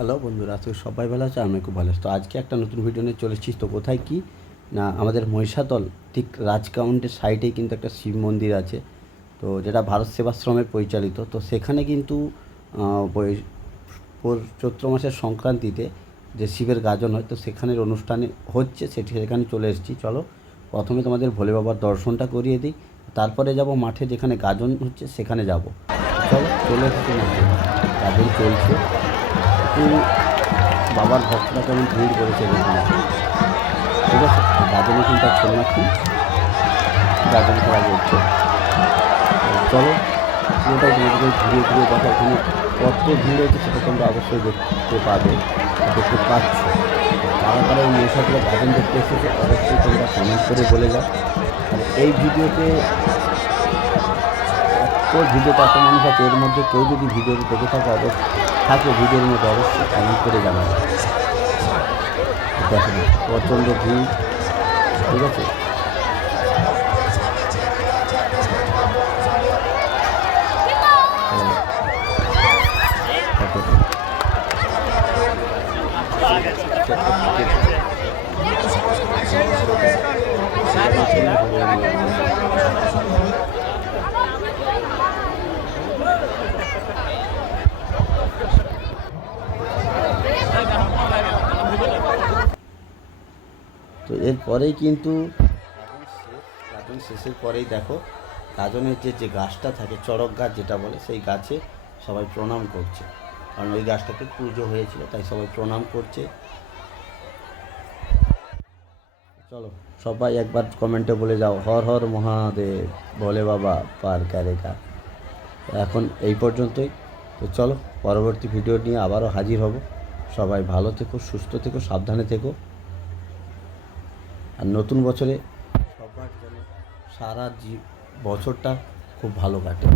Hello বন্ধুরা, আজকে সবাই ভালো আছে, আমি খুব ভালো আছি। তো আজকে একটা নতুন ভিডিও নিয়ে চলে এসেছি। তো কোথায় কি না, আমাদের মহিষাদল ঠিক রাজকাউন্টের সাইডেই কিন্তু একটা শিব মন্দির আছে, তো যেটা ভারত সেবাশ্রমের পরিচালিত। তো সেখানে কিন্তু চৈত্র মাসের সংক্রান্তিতে যে শিবের গাজন হয়, তো সেখানের অনুষ্ঠানে হচ্ছে, সেখানে চলে এসেছি। চলো প্রথমে তোমাদের ভোলে বাবার দর্শনটা করিয়ে দিই, তারপরে যাব মাঠে যেখানে গাজন হচ্ছে সেখানে যাব। চলো চলে এসেছি মাঠে, গাজন চলছে। একটু বাবার ভক্তরা কেমন ভিড় করেছে দেখুন, ঠিক আছে। গাজনে কিন্তু আর ছিল না, কি গাজন করা করছে। চলো পুরোটাই তোমাদেরকে ঘুরিয়ে ঘুরিয়ে দেখা, এখানে কত ভিড় হয়েছে সেটা তোমরা অবশ্যই দেখতে পাবে, দেখতে পাচ্ছ। কারা কারা এই মহিষাদলে গাজন দেখতে এসেছে অবশ্যই তোমরা কমেন্ট করে বলে যাও। আর এই ভিডিওতে ভিডিওতে এত মানুষ আছে, এর মধ্যে কেউ যদি ভিডিওটি দেখে থাকে ভিডিওর মধ্যে অবশ্যই কমেন্ট করে জানাবে। দেখো না প্রচণ্ড ভিড়, ঠিক আছে। তো এরপরেই কিন্তু গাজন শেষের পরেই দেখো, গাজনের যে গাছটা থাকে, চড়ক গাছ যেটা বলে, সেই গাছে সবাই প্রণাম করছে, কারণ ওই গাছটাকে পুজো হয়েছিল, তাই সবাই প্রণাম করছে। চলো সবাই একবার কমেন্টে বলে যাও, হর হর মহাদেব, ভোলে বাবা পার করেগা। এখন এই পর্যন্তই। তো চলো পরবর্তী ভিডিও নিয়ে আবারও হাজির হব। সবাই ভালো থেকো, সুস্থ থেকো, সাবধানে থেকো। আর নতুন বছরে সবার যেন সারা বছরটা খুব ভালো কাটে।